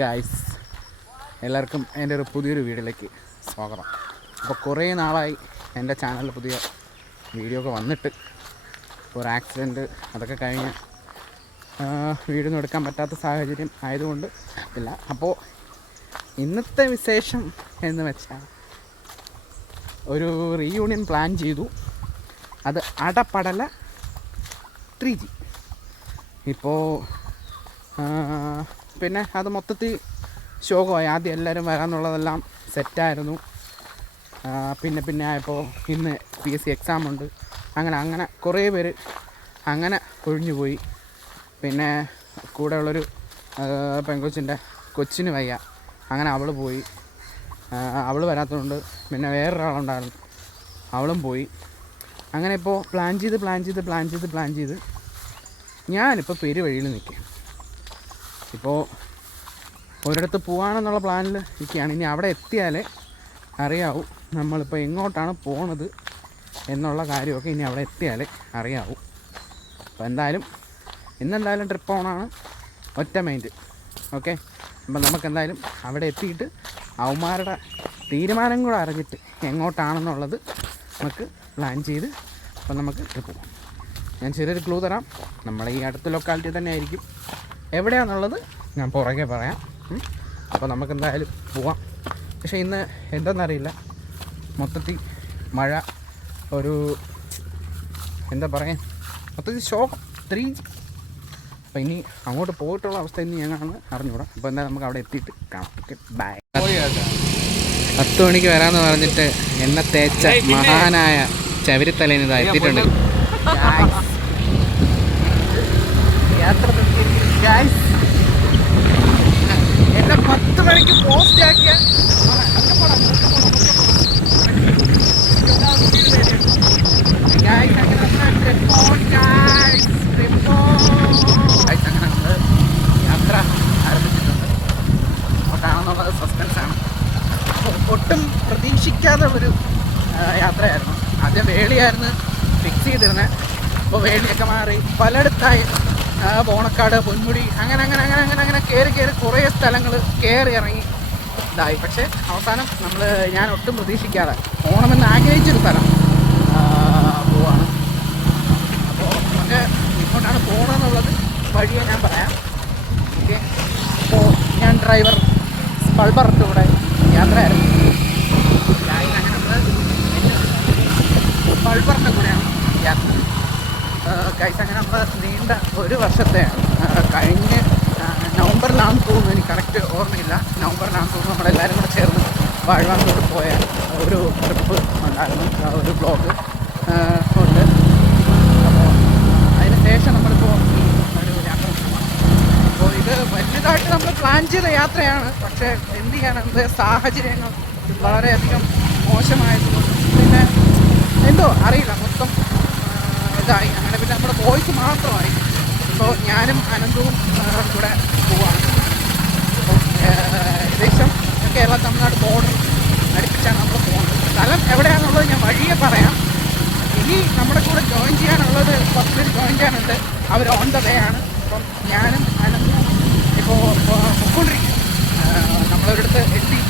Guys, എല്ലാവർക്കും എൻ്റെ ഒരു പുതിയൊരു വീഡിയോയിലേക്ക് സ്വാഗതം. അപ്പോൾ കുറേ നാളായി എൻ്റെ ചാനലിൽ പുതിയ വീഡിയോ ഒക്കെ വന്നിട്ട്. ഒരു ആക്സിഡൻറ്റ് അതൊക്കെ കഴിഞ്ഞ് വീഡിയോ ഒന്നും എടുക്കാൻ പറ്റാത്ത സാഹചര്യം ആയതുകൊണ്ട് ഇല്ല. അപ്പോൾ ഇന്നത്തെ വിശേഷം എന്ന് വെച്ചാൽ ഒരു റീയൂണിയൻ പ്ലാൻ ചെയ്തു. അത് അടപടല 3G. ഇപ്പോൾ പിന്നെ അത് മൊത്തത്തിൽ ശോകമായി. ആദ്യം എല്ലാവരും വരാമെന്നുള്ളതെല്ലാം സെറ്റായിരുന്നു. പിന്നെ ആയപ്പോൾ ഇന്ന് PSC എക്സാമുണ്ട്. അങ്ങനെ കുറേ പേര് അങ്ങനെ ഒഴിഞ്ഞുപോയി. പിന്നെ കൂടെ ഉള്ളൊരു പെൺകൊച്ചിൻ്റെ കൊച്ചിന് വയ്യ, അങ്ങനെ അവൾ പോയി. അവൾ വരാത്തതുകൊണ്ട് പിന്നെ വേറൊരാളുണ്ടായിരുന്നു, അവളും പോയി. അങ്ങനെ ഇപ്പോൾ പ്ലാൻ ചെയ്ത് ഞാനിപ്പോൾ പെരുവഴിയിൽ നിൽക്കുക. ഇപ്പോൾ ഒരിടത്ത് പോകാനെന്നുള്ള പ്ലാനിൽ നിൽക്കുകയാണ്. ഇനി അവിടെ എത്തിയാലേ അറിയാവൂ നമ്മളിപ്പോൾ എങ്ങോട്ടാണ് പോണത് എന്നുള്ള കാര്യമൊക്കെ ഇനി അവിടെ എത്തിയാലേ അറിയാവൂ. അപ്പോൾ ഇന്നെന്തായാലും ട്രിപ്പ് ഓണാണ്, ഒറ്റ മൈൻഡ്. ഓക്കെ, അപ്പം നമുക്കെന്തായാലും അവിടെ എത്തിയിട്ട് അവന്മാരുടെ തീരുമാനം കൂടെ അറിഞ്ഞിട്ട് എങ്ങോട്ടാണെന്നുള്ളത് നമുക്ക് പ്ലാൻ ചെയ്ത് അപ്പം നമുക്ക് ട്രിപ്പ് പോകാം. ഞാൻ ചെറിയൊരു ക്ലൂ തരാം. നമ്മളെ ഈ അടുത്ത ലൊക്കാലിറ്റി തന്നെ ആയിരിക്കും. എവിടെയാണെന്നുള്ളത് ഞാൻ പുറകെ പറയാം. അപ്പോൾ നമുക്കെന്തായാലും പോവാം. പക്ഷേ ഇന്ന് എന്താണെന്നറിയില്ല, മൊത്തത്തിൽ മഴ, ഒരു എന്താ പറയുക, മൊത്തത്തിൽ ശോകം 3G. അപ്പോൾ ഇനി അങ്ങോട്ട് പോയിട്ടുള്ള അവസ്ഥ ഇനി ഞങ്ങളാണ് അറിഞ്ഞുകൂടാം. അപ്പോൾ എന്തായാലും നമുക്ക് അവിടെ എത്തിയിട്ട് കാണാം. Okay, by. 10 മണിക്ക് വരാമെന്ന് പറഞ്ഞിട്ട് എന്നെ തേച്ച മഹാനായ ചവരിത്തലേന് ഇതാ എത്തിയിട്ടുണ്ട്. യാത്ര എന്നെ 10 മണിക്ക് പോസ്റ്റ് ആക്കിയ യാത്ര ആരംഭിച്ചിട്ടുണ്ട്. അങ്ങോട്ടാണെന്നുള്ളത് സസ്പെൻസാണ്. ഒട്ടും പ്രതീക്ഷിക്കാത്ത ഒരു യാത്രയായിരുന്നു. ആദ്യം വേളിയായിരുന്നു ഫിക്സ് ചെയ്തിരുന്നത്. അപ്പോൾ വേളിയൊക്കെ മാറി പലയിടത്തായി, ബോണക്കാട്, പൊന്മുടി, അങ്ങനെ കയറി കുറേ സ്ഥലങ്ങൾ കയറി ഇറങ്ങി ഇതായി. പക്ഷേ അവസാനം ഞാൻ ഒട്ടും പ്രതീക്ഷിക്കാതെ പോകണമെന്ന് ആഗ്രഹിച്ചൊരു സ്ഥലം പോവാണ്. അപ്പോൾ നമുക്ക് ഇങ്ങോട്ടാണ് പോകണമെന്നുള്ളത് വഴിയെ ഞാൻ പറയാം. ഓക്കെ, അപ്പോൾ ഞാൻ ഡ്രൈവർ സ്പൾബറിൻ്റെ കൂടെ യാത്രയായിരുന്നു. സ്പൾബറിൻ്റെ കൂടെയാണ് യാത്ര. ഗൈസ്, അങ്ങനെ നമ്മൾ നീണ്ട ഒരു വർഷത്തെയാണ്. കഴിഞ്ഞ് നവംബറിലാണെന്ന് തോന്നുന്നു, എനിക്ക് കറക്റ്റ് ഓർമ്മയില്ല. നവംബറിലാണെന്ന് തോന്നുന്നു നമ്മളെല്ലാവരും കൂടെ ചേർന്ന് വാഴവാങ്കോട് പോയ ഒരു ട്രിപ്പ് ഉണ്ടായിരുന്നു, ഒരു ബ്ലോഗ് ഉണ്ട്. അപ്പോൾ അതിന് ശേഷം നമ്മളിപ്പോൾ ഒരു യാത്ര പോകണം. അപ്പോൾ ഇത് വലുതായിട്ട് നമ്മൾ പ്ലാൻ ചെയ്ത യാത്രയാണ്. പക്ഷേ എന്ത് ചെയ്യാനെന്ത് സാഹചര്യങ്ങൾ വളരെയധികം മോശമായതുകൊണ്ട് പിന്നെ എന്തോ അറിയില്ല, മൊത്തം ഇതായി. അങ്ങനെ പിന്നെ നമ്മുടെ ബോയ്സ് മാത്രമായി. ഇപ്പോൾ ഞാനും അനന്തവും കൂടെ പോവാണ്. അപ്പോൾ ഏകദേശം കേരള തമിഴ്നാട് ബോർഡർ അടുപ്പിച്ചാണ് നമ്മൾ പോകുന്നത്. സ്ഥലം എവിടെയാണെന്നുള്ളത് ഞാൻ വഴിയെ പറയാം. ഇനി നമ്മുടെ കൂടെ ജോയിൻ ചെയ്യാനുള്ളത് 10 പേര് ജോയിൻ ചെയ്യാനുണ്ട്. അവർ ഓൺ ദ വേ ആണ്. അപ്പം ഞാനും അനന്തവും ഇപ്പോൾ പൊയ്ക്കൊണ്ടിരിക്കും. നമ്മളൊരിടത്ത് എത്തി,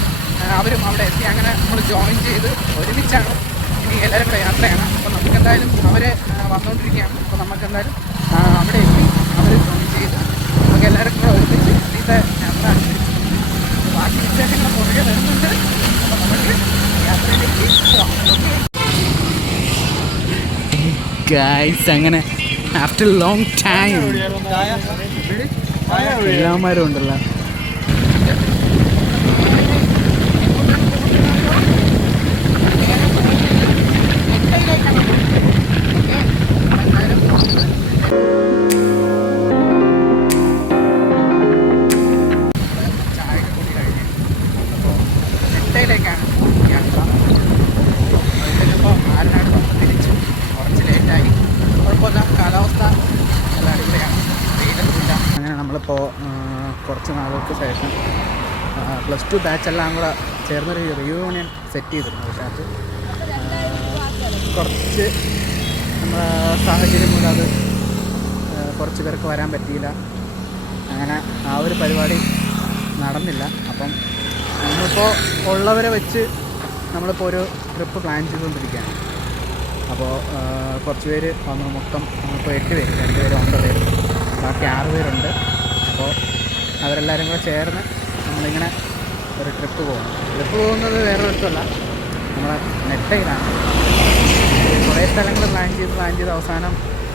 അവരും അവിടെ എത്തി. അങ്ങനെ നമ്മൾ ജോയിൻ ചെയ്ത് ഒരുമിച്ചാണ് ഇനി എല്ലാവരും കൂടെ യാത്രയാണ്. അപ്പോൾ നമുക്കെന്തായാലും അവരെ വന്നുകൊണ്ടിരിക്കുകയാണ്. അപ്പോൾ നമുക്കെന്തായാലും അവിടെ എത്തി അവർ ജോയിൻ ചെയ്ത് നമുക്ക് എല്ലാവരും കൂടെ ഒരുമിച്ച് ഇന്നത്തെ യാത്ര അനുസരിച്ച് ബാക്കി വിശേഷങ്ങൾ പുറകെ വരുന്നുണ്ട്. അപ്പോൾ നമുക്ക് യാത്രയിലേക്ക് പോകാം. ഗൈസ്, അങ്ങനെ ആഫ്റ്റർ ലോങ് ടൈം എല്ലാവരും ഉണ്ടല്ലോ. ാണ് യാത്ര. ഇതിലിപ്പോൾ ആരനാട് തിരിച്ചു കുറച്ച് ലേറ്റായി. കുഴപ്പമില്ല, കാലാവസ്ഥ നല്ല അടിപൊളിയാണ്, വെയിലൊന്നുമില്ല. അങ്ങനെ നമ്മളിപ്പോൾ കുറച്ച് നാളുകൾക്ക് ശേഷം +2 ബാച്ചെല്ലാം കൂടെ ചേർന്നൊരു റിയൂണിയൻ സെറ്റ് ചെയ്തിരുന്നു. പക്ഷേ അത് കുറച്ച് നമ്മുടെ സാഹചര്യം മൂലം അത് കുറച്ച് പേർക്ക് വരാൻ പറ്റിയില്ല. അങ്ങനെ ആ ഒരു പരിപാടി നടന്നില്ല. അപ്പം നമ്മളിപ്പോൾ ഉള്ളവരെ വെച്ച് നമ്മളിപ്പോൾ ഒരു ട്രിപ്പ് പ്ലാൻ ചെയ്തുകൊണ്ടിരിക്കുകയാണ്. അപ്പോൾ കുറച്ച് പേര് വന്നു. മൊത്തം നമ്മളിപ്പോൾ 8 പേര്, 2 പേര് 9 പേര്, ബാക്കി 6 പേരുണ്ട്. അപ്പോൾ അവരെല്ലാവരും കൂടെ ചേർന്ന് നമ്മളിങ്ങനെ ഒരു ട്രിപ്പ് പോകുന്നത് വേറെ ഒരിടത്തല്ല, നമ്മുടെ നെട്ടയിലാണ്. കുറേ സ്ഥലങ്ങൾ പ്ലാൻ ചെയ്ത് അവസാനം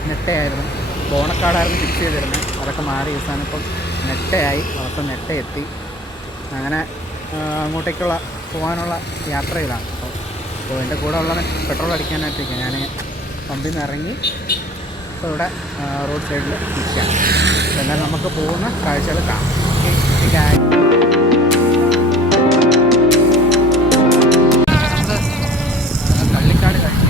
നെട്ടയായിരുന്നു. ബോണക്കാടായിരുന്നു ഫിക്സ് ചെയ്തിരുന്നത്, അതൊക്കെ മാറി അവസാനം ഇപ്പം നെട്ടയായി. അവസാനം നെട്ടയെത്തി. അങ്ങനെ അങ്ങോട്ടേക്കുള്ള പോകാനുള്ള യാത്രയിലാണ്. അപ്പോൾ എൻ്റെ കൂടെ ഉള്ളത് പെട്രോൾ അടിക്കാനായിട്ടിരിക്കുക. ഞാൻ പമ്പിൽ നിന്ന് ഇറങ്ങി ഇപ്പോൾ ഇവിടെ റോഡ് സൈഡിൽ നിൽക്കുകയാണ്. എന്നാലും നമുക്ക് പോകുന്ന കാഴ്ചകൾ കാണാം. കള്ളിക്കാട് കഴിഞ്ഞു.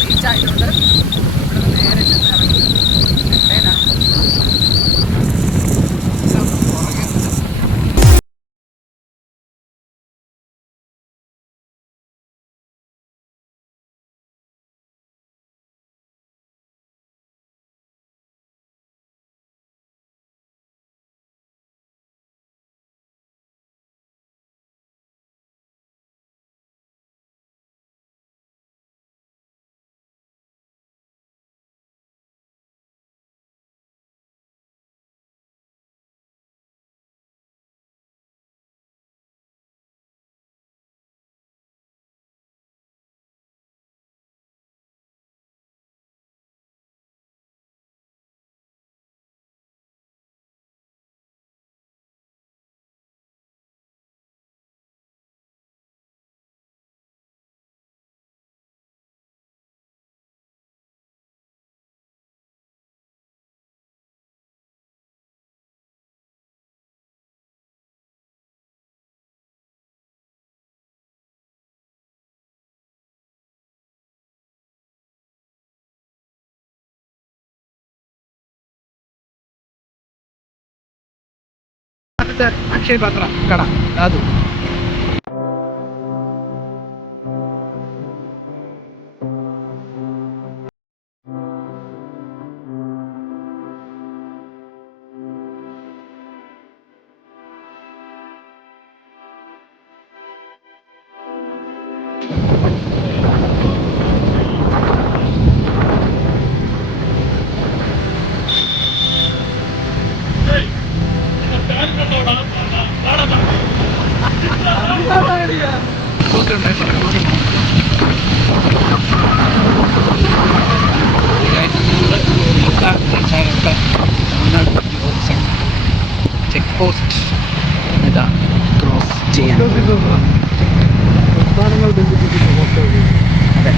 ബീച്ചായിട്ടുണ്ട്. ഇവിടെ നേരെ ചെന്നിറങ്ങി നെട്ടയിലാണ്. അക്ഷയ് പാത്ര കട അത് ചെക്ക് പോസ്റ്റ് ഇതാ ക്രോസ് ചെയ്യാൻ. സംസ്ഥാനങ്ങൾ ബന്ധിപ്പിക്കുന്ന അതെ.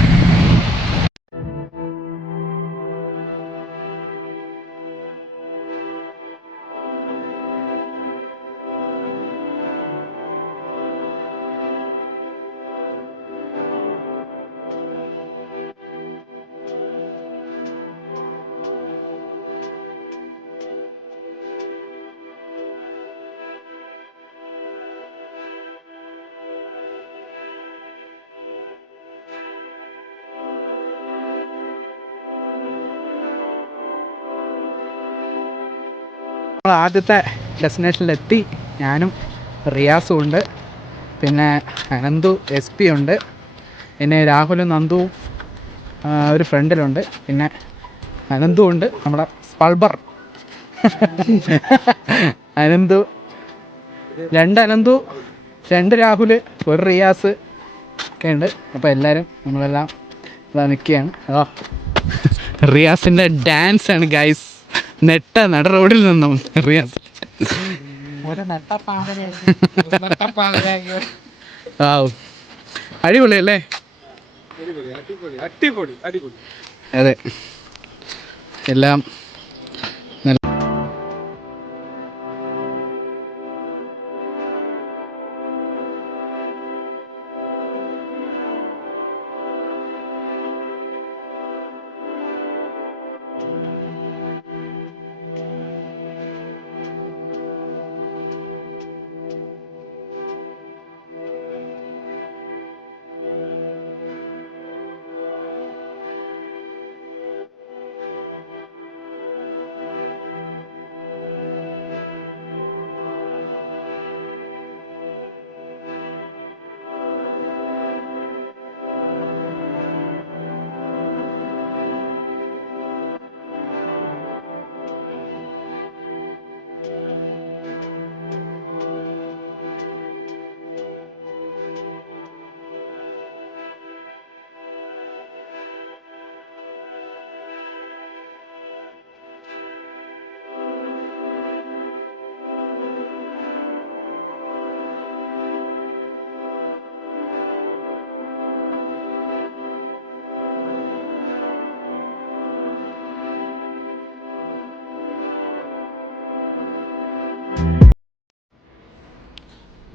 നമ്മൾ ആദ്യത്തെ ഡെസ്റ്റിനേഷനിലെത്തി. ഞാനും റിയാസും ഉണ്ട്, പിന്നെ അനന്തു SP ഉണ്ട്, പിന്നെ രാഹുലും നന്ദുവും ഒരു ഫ്രണ്ടിലുണ്ട്, പിന്നെ അനന്തു ഉണ്ട്, നമ്മുടെ സ്പൾബർ അനന്തു, 2 അനന്തു, 2 രാഹുൽ, 1 റിയാസ് ഒക്കെ ഉണ്ട്. അപ്പോൾ എല്ലാവരും നമ്മളെല്ലാം നിൽക്കുകയാണ്. റിയാസിൻ്റെ ഡാൻസ് ആണ് ഗൈസ്. നട റോഡിൽ നിന്നും റിയാസ് അടിപൊളി അല്ലേ? അതെ, എല്ലാം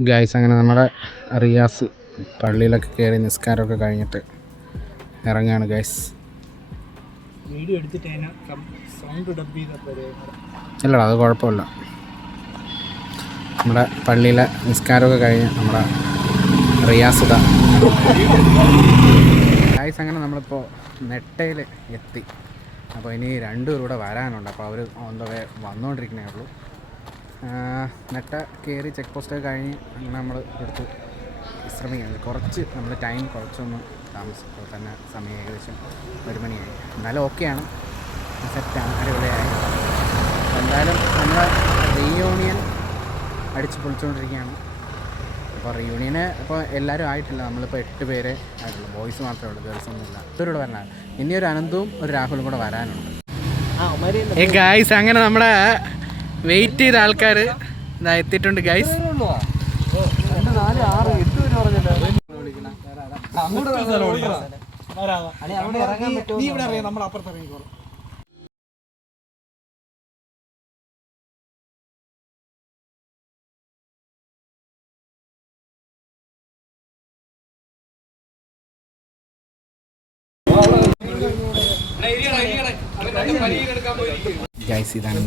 ഗൈസ്. അങ്ങനെ നമ്മുടെ റിയാസ് പള്ളിയിലൊക്കെ കയറി നിസ്കാരമൊക്കെ കഴിഞ്ഞിട്ട് ഇറങ്ങുകയാണ് ഗൈസ്. ഇല്ലടാ, അത് കുഴപ്പമില്ല. നമ്മുടെ പള്ളിയിലെ നിസ്കാരമൊക്കെ കഴിഞ്ഞ് നമ്മുടെ റിയാസ് ഗൈസ്. അങ്ങനെ നമ്മളിപ്പോൾ നെട്ടയിൽ എത്തി. അപ്പോൾ ഇനി 2 പേർ കൂടെ വരാനുണ്ട്. അപ്പോൾ അവർ എന്താ വന്നുകൊണ്ടിരിക്കുന്നേ ഉള്ളൂ. നെട്ട കയറി ചെക്ക് പോസ്റ്റൊക്കെ കഴിഞ്ഞ് അങ്ങനെ നമ്മൾ എടുത്ത് വിശ്രമിക്കുകയാണ്. കുറച്ച് നമ്മൾ ടൈം കുറച്ചൊന്ന് താമസിച്ചപ്പോൾ തന്നെ സമയം ഏകദേശം 1 മണിയായി. എന്നാലും ഓക്കെയാണ്, സെറ്റാണ്, അടിപൊളിയായി. എന്തായാലും നമ്മൾ റീയൂണിയൻ അടിച്ച് പൊളിച്ചുകൊണ്ടിരിക്കുകയാണ്. അപ്പോൾ റീയൂണിയന് ഇപ്പോൾ എല്ലാവരും ആയിട്ടില്ല. നമ്മളിപ്പോൾ 8 പേരെ ആയിട്ടുള്ളൂ. ബോയ്സ് മാത്രമേ ഉള്ളൂ, ഗേൾസ് ഒന്നുമില്ല. ഇവരോട് വരാനാണ്. ഇനി ഒരു അനന്തവും ഒരു രാഹുലും കൂടെ വരാനുണ്ട്. ഗായ്സ്, അങ്ങനെ നമ്മുടെ വെയിറ്റ് ചെയ്ത ആൾക്കാർ ഇതാ എത്തിയിട്ടുണ്ട് ഗൈസ്. ഗൈസ്, ഇതാണ്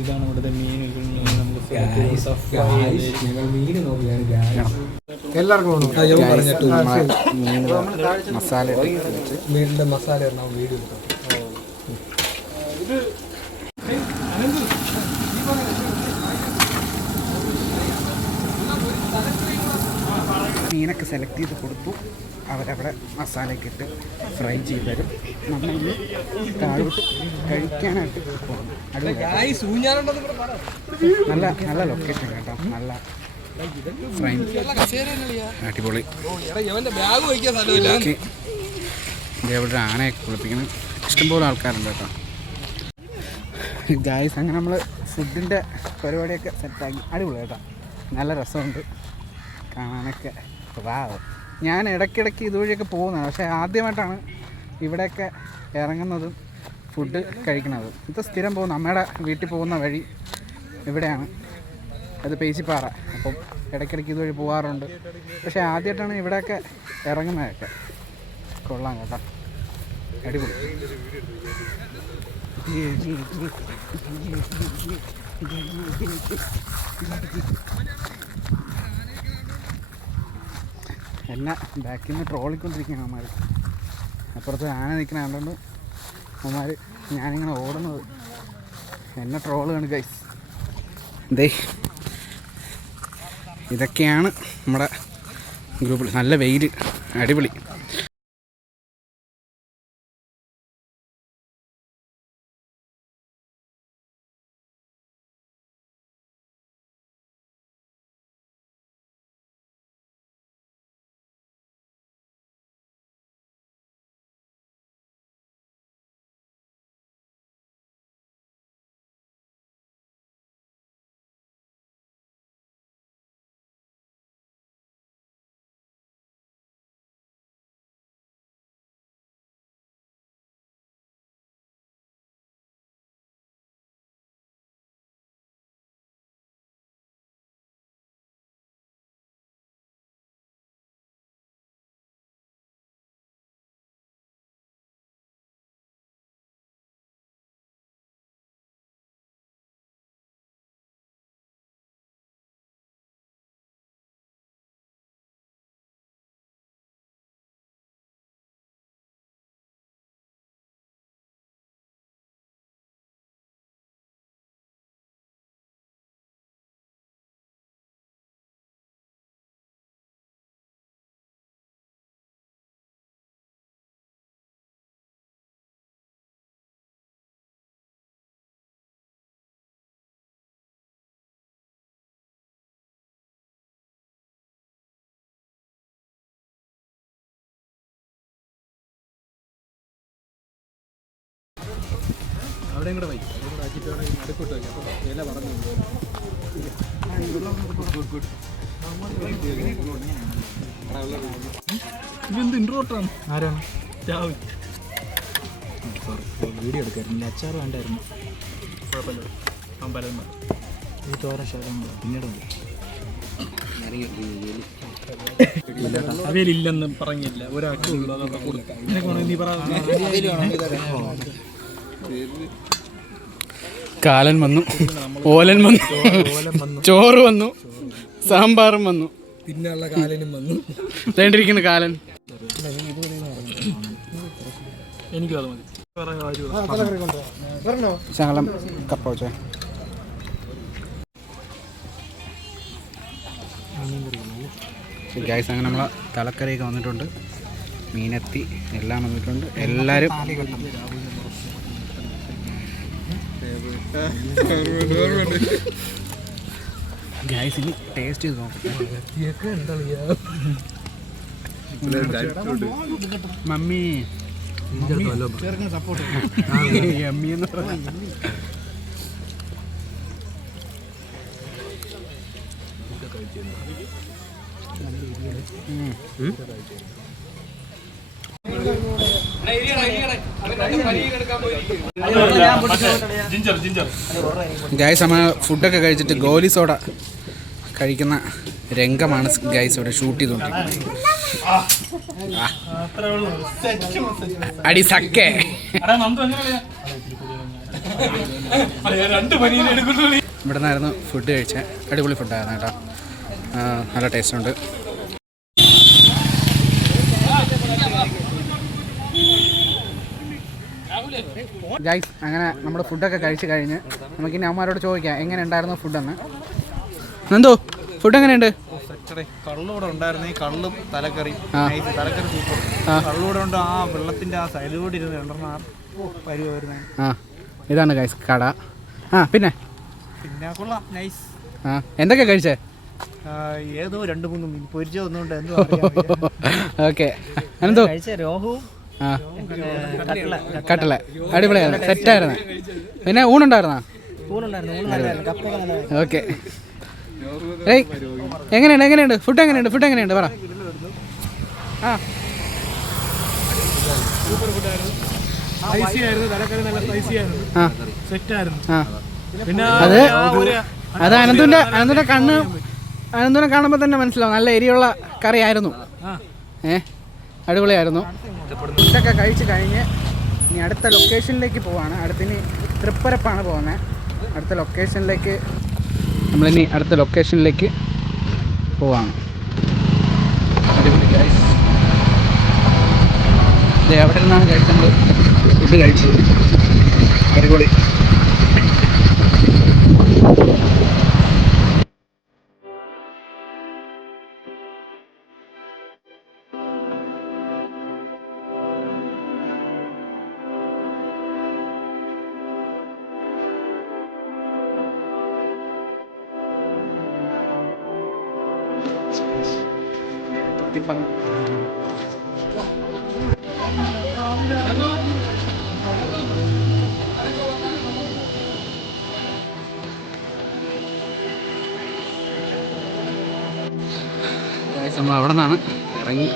ഇതാണ് ഇവിടുത്തെ മീനുകൾ. എല്ലാവർക്കും മസാല മീനിന്റെ മസാല വീഡിയോ മീനൊക്കെ സെലക്ട് ചെയ്ത് കൊടുത്തു. അവരവിടെ മസാലയൊക്കെ ഇട്ട് ഫ്രൈ ചെയ്ത് തരും. നമ്മളിന്ന് താഴോട്ട് കഴിക്കാനായിട്ട് പോകുന്നു. നല്ല നല്ല ലൊക്കേഷൻ കേട്ടോ, നല്ല ഫ്രൈ, അടിപൊളി. ഇതേവിടെ ആനയൊക്കെ കുളിപ്പിക്കണം. ഇഷ്ടംപോലെ ആൾക്കാരുണ്ട് കേട്ടോ ഗായ്സ്. അങ്ങനെ നമ്മൾ ഫുഡിൻ്റെ പരിപാടിയൊക്കെ സെറ്റാക്കി, അടിപൊളി കേട്ടോ, നല്ല രസമുണ്ട് കാണാനൊക്കെ. വാവ്. ഞാൻ ഇടയ്ക്കിടയ്ക്ക് ഇതുവഴിയൊക്കെ പോകുന്നതാണ്, പക്ഷേ ആദ്യമായിട്ടാണ് ഇവിടെയൊക്കെ ഇറങ്ങുന്നതും ഫുഡ് കഴിക്കുന്നതും. ഇത് സ്ഥിരം പോകുന്ന അമ്മയുടെ വീട്ടിൽ പോകുന്ന വഴി ഇവിടെയാണ്, അത് പേച്ചിപ്പാറ. അപ്പം ഇടയ്ക്കിടയ്ക്ക് ഇതുവഴി പോകാറുണ്ട്, പക്ഷേ ആദ്യമായിട്ടാണ് ഇവിടെയൊക്കെ ഇറങ്ങുന്നതൊക്കെ. കൊള്ളാം കേട്ടോ, അടിപൊളി. എന്നെ ബാക്കിൽ നിന്ന് ട്രോളിക്കൊണ്ടിരിക്കുകയാണ് അവന്മാർ. അപ്പുറത്ത് ആന നിൽക്കുന്ന കണ്ടുകൊണ്ട് അവന്മാർ ഞാനിങ്ങനെ ഓടുന്നത് എന്നെ ട്രോളാണ് ഗൈസ്. ദേ ഇതൊക്കെയാണ് നമ്മുടെ ഗ്രൂപ്പിൽ. നല്ല വെയിൽ, അടിപൊളി. അവിടെ കൂടെ വൈ അവിടെ കൂടെ ആക്കിയിട്ട് വേണം അടുക്കോട്ട് വയ്ക്കാം അപ്പോൾ വില പറഞ്ഞു ഇതെന്ത് ഇൻട്രോട്ടാണ് ആരാണ് രാഹുൽ സോറി വീഡിയോ എടുക്കായിരുന്നു അച്ചാർ വേണ്ടായിരുന്നു കുഴപ്പമില്ല പലതും ഈ തോര ശകലം പിന്നീട് അവയിലില്ലെന്ന് പറഞ്ഞില്ല ഒരാൾക്ക് ഉള്ളൂ അതൊക്കെ കൊടുക്കാം നീ പറ കാലൻ വന്നു, ഓലൻ വന്നു, ചോറ് വന്നു, സാമ്പാറും വന്നു, പിന്നുള്ള കാലനും വന്നു തേണ്ടിരിക്കുന്ന കാലൻ. എനിക്കും അത് മതി. ശകലം കപ്പ വെച്ചേ. ഗൈസ് അങ്ങനെ നമ്മളെ തലക്കറിയൊക്കെ വന്നിട്ടുണ്ട്, മീനെത്തി എല്ലാം വന്നിട്ടുണ്ട്. എല്ലാവരും ഗൈസ് ഇനി ടേസ്റ്റ് ചെയ്ത് നോക്കാം. മമ്മി അമ്മി എന്ന് പറഞ്ഞ ഗൈസ് നമ്മൾ ഫുഡൊക്കെ കഴിച്ചിട്ട് ഗോലി സോഡ കഴിക്കുന്ന രംഗമാണ് ഗൈസ് ഇവിടെ ഷൂട്ട് ചെയ്തുകൊണ്ടിരിക്കുന്നത്. അടി സക്കേ ഇവിടെ നിന്നായിരുന്നു ഫുഡ് കഴിച്ചത്. അടിപൊളി ഫുഡായിരുന്നു കേട്ടോ, നല്ല ടേസ്റ്റ് ഉണ്ട്. ഗൈസ് അങ്ങനെ നമ്മുടെ ഫുഡൊക്കെ കഴിച്ച് കഴിഞ്ഞ് നമുക്കിനി അമ്മമാരോട് ചോദിക്കാം എങ്ങനെ ഉണ്ടായിരുന്നു ഫുഡെന്ന്. എന്തോ ഫുഡ് എങ്ങനെയുണ്ട്? കള്ളൂടെ ഉണ്ടായിരുന്നു, ഈ കള്ളും തലക്കറി തലക്കറി സൂപ്പർ. കള്ളൂടെ ഉണ്ട്, ആ വെള്ളത്തിന്റെ ആ സൈഡിലൂടെ ഇരുന്ന് പരിവ് വരുന്നത്. ഇതാണ് ഗൈസ് കട. പിന്നെ കൊള്ളാം, നൈസ്. എന്തൊക്കെ കഴിച്ചേ? ഏതോ 2-3 മീൻ പൊരിച്ച ഒന്നുകൊണ്ട് എന്തോ. ഓക്കെ എന്തോ രോഹവും കട്ടല അടിപൊളിയായിരുന്നു, സെറ്റായിരുന്നു. പിന്നെ ഊണുണ്ടായിരുന്നോ? ഓക്കെ. ഏയ് എങ്ങനെയുണ്ട് ഫുഡ് എങ്ങനെയുണ്ട് പറ. അത് അനന്തുവിന്റെ കണ്ണ് അനന്തുവിനെ കാണുമ്പോൾ തന്നെ മനസ്സിലാവും, നല്ല എരിയുള്ള കറി ആയിരുന്നു. അടിപൊളിയായിരുന്നു. ഫുഡൊക്കെ കഴിച്ച് കഴിഞ്ഞ് ഇനി അടുത്ത ലൊക്കേഷനിലേക്ക് പോവാണ്. അടുത്തിനി തൃപ്പരപ്പാണ് പോകുന്നത്. അടുത്ത ലൊക്കേഷനിലേക്ക് പോവാണ്. അവിടെ നിന്നാണ് കഴിച്ചത് ഫുഡ് കഴിച്ചത്. അടിപൊളി. നമ്മൾ അവിടെ നിന്നാണ് ഇറങ്ങി.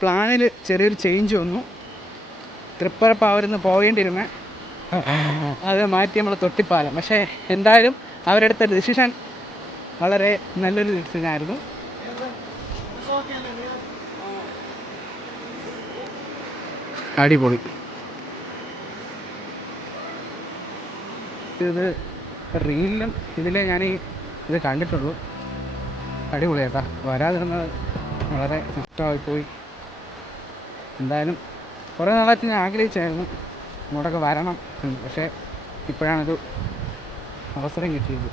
പ്ലാനിൽ ചെറിയൊരു ചേഞ്ച് വന്നു. തൃപ്പരപ്പാവരുന്ന് പോകേണ്ടിയിരുന്ന അത് മാറ്റി നമ്മൾ തൊട്ടിപ്പാലം. പക്ഷേ എന്തായാലും അവരെടുത്ത ഡിസിഷൻ വളരെ നല്ലൊരു ഡിസിഷനായിരുന്നു. അടിപൊളി. ഇത് റീലിലും ഇതിലേ ഞാൻ ഇത് കണ്ടിട്ടുള്ളൂ. അടിപൊളിയാട്ടാ, വരാതിരുന്നത് വളരെ നഷ്ടമായിപ്പോയി. എന്തായാലും കുറേ നാളായിട്ട് ഞാൻ ആഗ്രഹിച്ചായിരുന്നു ഇങ്ങോട്ടൊക്കെ വരണം എന്ന്. പക്ഷേ ഇപ്പോഴാണൊരു അവസരം കിട്ടിയത്.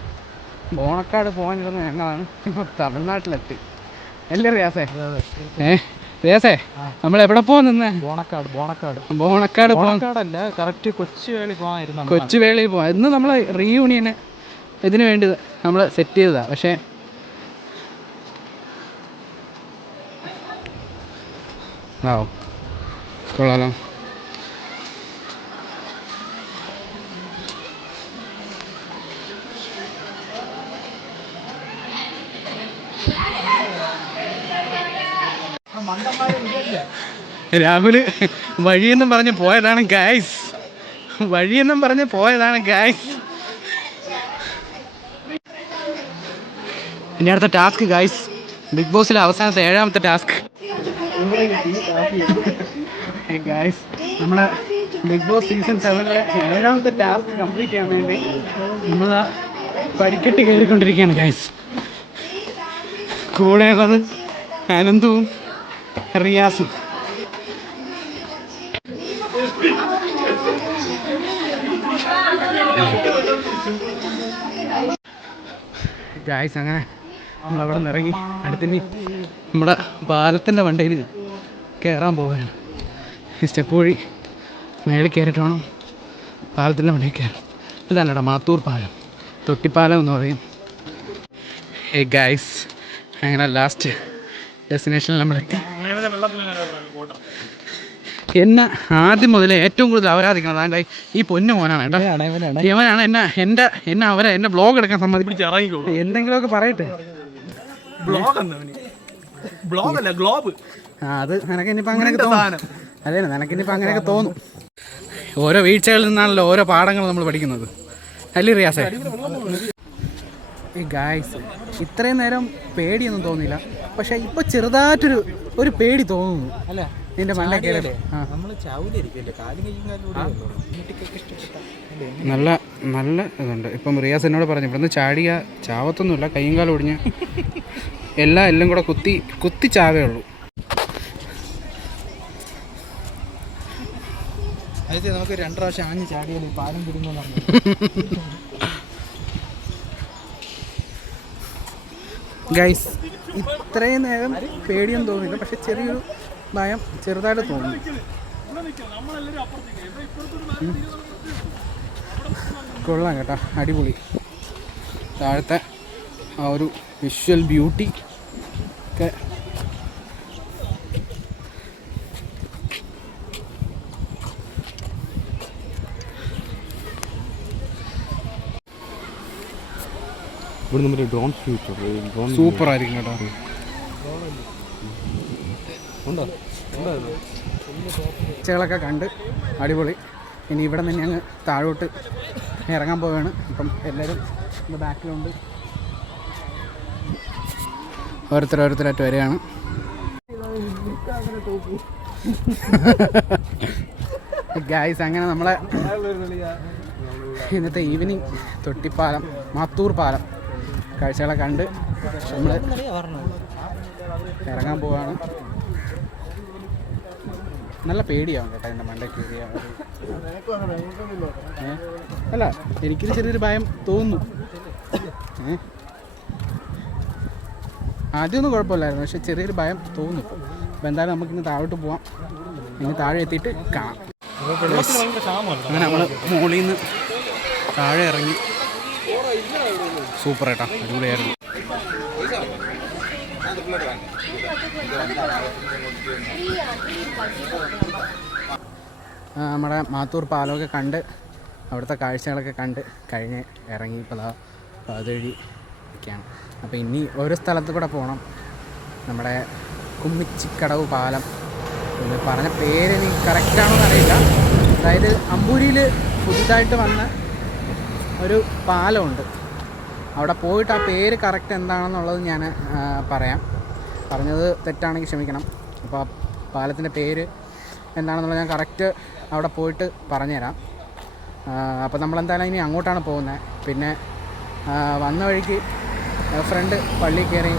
ബോണക്കാട് പോകാനിരുന്ന ഞങ്ങളാണ് ഇപ്പോൾ തമിഴ്നാട്ടിലെത്തി. അല്ലേ റിയാസേ? റിയാസേ, നമ്മൾ എവിടെ പോകാൻ നിന്നേ? ബോണക്കാട് ബോണക്കാടല്ല, കറക്റ്റ് കൊച്ചുവേളി പോകാനായിരുന്നു. കൊച്ചുവേളി പോകാം. ഇന്ന് നമ്മൾ റീയൂണിയന് ഇതിന് വേണ്ടി നമ്മൾ സെറ്റ് ചെയ്തതാണ്. പക്ഷേ കൊള്ളാലോ. രാഹുൽ വഴിയെന്നും പറഞ്ഞ് പോയതാണ് ഗായ്സ്. വഴിയെന്നും പറഞ്ഞ് പോയതാണ് ഗായ്സ്. ഇനി അടുത്ത ടാസ്ക് ഗായ്സ്, ബിഗ് ബോസിലെ അവസാനത്തെ 7ാമത്തെ ടാസ്ക് ഗായ്സ്. നമ്മുടെ ബിഗ് ബോസ് സീസൺ 7 7ാമത്തെ ടാസ്ക് കംപ്ലീറ്റ് ചെയ്യാൻ വേണ്ടി നമ്മൾ പടിക്കെട്ട് കയറിക്കൊണ്ടിരിക്കുകയാണ് ഗായ്സ്. കൂടെ ഉള്ളത് അനന്തവും റിയാസും. ഗായ്സ് അങ്ങനെ നമ്മളവിടെ നിന്ന് ഇറങ്ങി അടുത്തിനി നമ്മുടെ പാലത്തിൻ്റെ വണ്ടിയിൽ കയറാൻ പോവുകയാണ്. ഈ സ്റ്റെപ്പ് വഴി മേളിൽ കയറിയിട്ട് വേണം പാലത്തിൻ്റെ വണ്ടിയിൽ കയറാം. ഇതല്ലടാ മാത്തൂർ പാലം, തൊട്ടിപ്പാലം എന്ന് പറയും. ഗായ്സ് അങ്ങനെ ലാസ്റ്റ് ഡെസ്റ്റിനേഷനിൽ നമ്മളെത്തി. എന്നെ ആദ്യം മുതലേ ഏറ്റവും കൂടുതൽ അവരാധിക്കണം അതാണ്ട് ഈ പൊന്നു മോനാണ് കേട്ടോ. ഇവനാണ് എന്നെ എന്നെ ബ്ലോഗ് എടുക്കാൻ സമ്മതിപ്പിച്ച് ഇറങ്ങിക്കോ. എന്തെങ്കിലുമൊക്കെ പറയട്ടെ. അത് നിനക്കിനിപ്പോൾ അങ്ങനെയൊക്കെ തോന്നും. അതെ, നിനക്കിനിപ്പോൾ അങ്ങനെയൊക്കെ തോന്നും. ഓരോ വീഴ്ചകളിൽ നിന്നാണല്ലോ ഓരോ പാഠങ്ങൾ നമ്മൾ പഠിക്കുന്നത്. അല്ലേ റിയാസേ? ഈ ഗായ്സ് ഇത്രയും നേരം പേടിയൊന്നും തോന്നിയില്ല, പക്ഷെ ഇപ്പോൾ ചെറുതായിട്ടൊരു പേടി തോന്നുന്നു. അല്ല നിന്റെ മണ്ട കയറല്ലേ? നല്ല ഇതുണ്ട്. ഇപ്പം റിയാസ് എന്നോട് പറഞ്ഞു ഇവിടുന്ന് ചാടിയ ചാവത്തൊന്നുമില്ല, കയ്യും കാലം ഒടിഞ്ഞ് എല്ലാം കൂടെ കുത്തി ചാവേ ഉള്ളൂ. അതെ, നമുക്ക് 2 പ്രാവശ്യം ആഞ്ഞ് ചാടിയാൽ പാലം പിടിക്കുന്നു. ഗൈസ് ഇത്രയും നേരം പേടിയൊന്നും തോന്നില്ല, പക്ഷെ ചെറിയൊരു ഭയം ചെറുതായിട്ട് തോന്നി. കൊള്ളാം കേട്ടോ, അടിപൊളി. താഴത്തെ ആ ഒരു വിഷ്വൽ ബ്യൂട്ടി ഒക്കെ സൂപ്പർ ആയിരിക്കും കേട്ടോ. കാഴ്ചകളൊക്കെ കണ്ട് അടിപൊളി. ഇനി ഇവിടെ നിന്ന് ഞങ്ങൾ താഴോട്ട് ഇറങ്ങാൻ പോവുകയാണ്. ഇപ്പം എല്ലാവരും എൻ്റെ ബാക്കിലുണ്ട്, ഓരോരുത്തരായിട്ട് വരികയാണ്. ഗായ്സ് അങ്ങനെ നമ്മളെ ഇന്നത്തെ ഈവനിങ് തൊട്ടിപ്പാലം മാത്തൂർ പാലം കാഴ്ചകളെ കണ്ട് നമ്മൾ ഇറങ്ങാൻ പോവുകയാണ്. നല്ല പേടിയാവും കേട്ടോ എൻ്റെ മണ്ടയ്ക്ക് കയറിയ. അല്ല, എനിക്കൊരു ചെറിയൊരു ഭയം തോന്നുന്നു. ആദ്യമൊന്നും കുഴപ്പമില്ലായിരുന്നു, പക്ഷെ ചെറിയൊരു ഭയം തോന്നുന്നു. അപ്പോൾ എന്തായാലും നമുക്കിന്ന് താഴോട്ട് പോവാം. ഇനി താഴെ എത്തിയിട്ട് കാണാം. അങ്ങനെ നമ്മൾ മുകളിൽ നിന്ന് താഴെ ഇറങ്ങി. സൂപ്പർ ഏട്ടാ, അടിപൊളിയായിരുന്നു. നമ്മുടെ മാത്തൂർ പാലമൊക്കെ കണ്ട് അവിടുത്തെ കാഴ്ചകളൊക്കെ കണ്ട് കഴിഞ്ഞ് ഇറങ്ങി ഇപ്പോൾ അതുവഴി ഒക്കെയാണ്. അപ്പോൾ ഇനി ഓരോ സ്ഥലത്ത് കൂടെ പോകണം. നമ്മുടെ കുമ്മിച്ചിക്കടവ് പാലം, പറഞ്ഞ പേര് എനിക്ക് കറക്റ്റാണോന്ന് അറിയില്ല. അതായത് അമ്പൂരിയിൽ പുതുതായിട്ട് വന്ന ഒരു പാലമുണ്ട്. അവിടെ പോയിട്ട് ആ പേര് കറക്റ്റ് എന്താണെന്നുള്ളത് ഞാൻ പറയാം. പറഞ്ഞത് തെറ്റാണെങ്കിൽ ക്ഷമിക്കണം. അപ്പോൾ ആ പാലത്തിൻ്റെ പേര് എന്താണെന്നുള്ളത് ഞാൻ കറക്റ്റ് അവിടെ പോയിട്ട് പറഞ്ഞുതരാം. അപ്പോൾ നമ്മളെന്തായാലും ഇനി അങ്ങോട്ടാണ് പോകുന്നത്. പിന്നെ വന്ന വഴിക്ക് ഫ്രണ്ട് പള്ളിയിൽ കയറി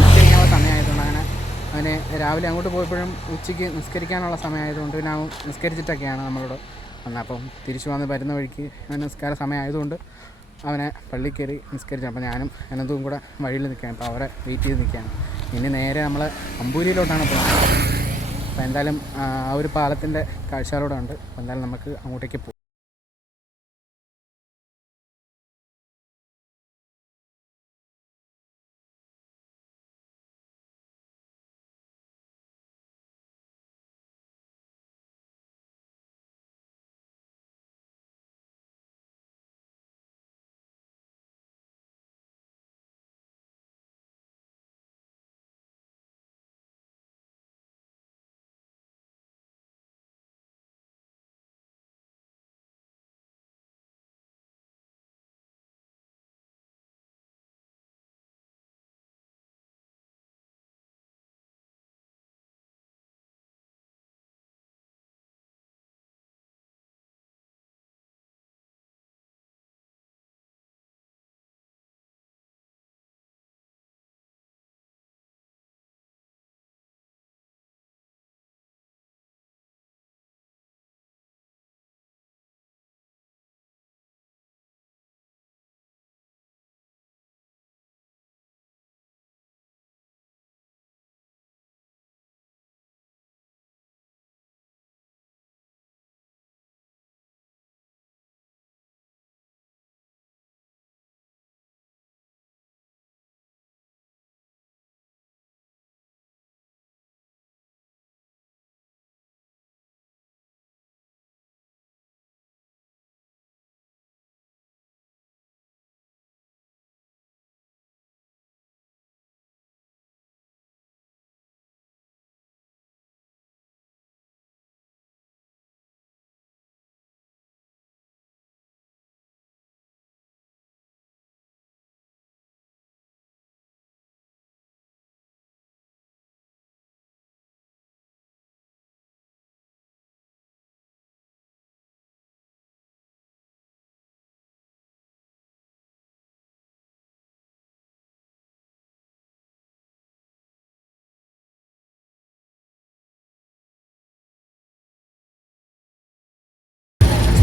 നിസ്കരിക്കാനുള്ള സമയമായതുകൊണ്ട് അവന് രാവിലെ അങ്ങോട്ട് പോയപ്പോഴും ഉച്ചയ്ക്ക് നിസ്കരിക്കാനുള്ള സമയമായതുകൊണ്ട് പിന്നെ അവൻ നിസ്കരിച്ചിട്ടൊക്കെയാണ് നമ്മളോട് അപ്പം തിരിച്ചു വരുന്ന വഴിക്ക് നിസ്കാര സമയമായതുകൊണ്ട് അവനെ പള്ളിയിൽ കയറി നിസ്കരിച്ചു. അപ്പോൾ ഞാനും അനന്തവും കൂടെ വഴിയിൽ നിൽക്കുകയാണ്. അപ്പോൾ അവരെ വെയിറ്റ് ചെയ്ത് നിൽക്കുകയാണ്. ഇനി നേരെ നമ്മൾ അമ്പൂരിയിലോട്ടാണ് പോകുന്നത്. അപ്പോൾ എന്തായാലും ആ ഒരു പാലത്തിൻ്റെ കാഴ്ചകളൂടെ ഉണ്ട്. അപ്പോൾ എന്തായാലും നമുക്ക് അങ്ങോട്ടേക്ക് പോകും.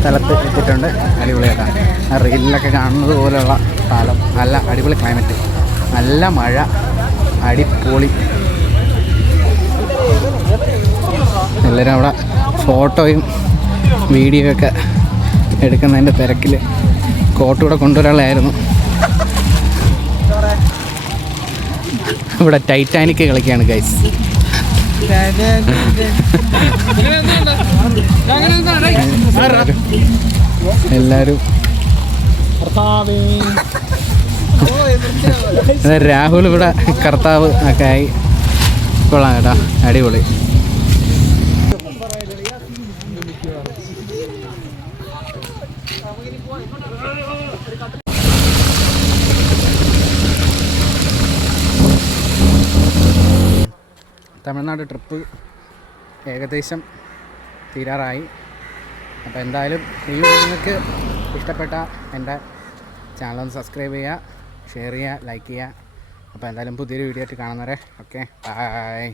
സ്ഥലത്ത് എത്തിയിട്ടുണ്ട്. അടിപൊളിയായിട്ടാണ് ആ റീലിലൊക്കെ കാണുന്നത് പോലെയുള്ള സ്ഥലം. നല്ല അടിപൊളി ക്ലൈമറ്റ്, നല്ല മഴ, അടിപൊളി. എല്ലാവരും അവിടെ ഫോട്ടോയും വീഡിയോ ഒക്കെ എടുക്കുന്നതിൻ്റെ തിരക്കിൽ കോട്ടൂടെ കൊണ്ടുവരാനുള്ളതായിരുന്നു. ഇവിടെ ടൈറ്റാനിക് കളിക്കുകയാണ് ഗൈസ്. എല്ലാരും രാഹുൽ ഇവിടെ കർത്താവ് ഒക്കെ ആയി. കൊള്ളാം കേട്ടോ, അടിപൊളി. തമിഴ്നാട് ട്രിപ്പ് ഏകദേശം തീരാറായി. അപ്പോൾ എന്തായാലും ഈ വീഡിയോ നിങ്ങൾക്ക് ഇഷ്ടപ്പെട്ട എൻ്റെ ചാനൽ സബ്സ്ക്രൈബ് ചെയ്യുക, ഷെയർ ചെയ്യുക, ലൈക്ക് ചെയ്യുക. അപ്പോൾ എന്തായാലും പുതിയൊരു വീഡിയോ ആയിട്ട് കാണുന്നവരെ ഓക്കെ, ബൈ.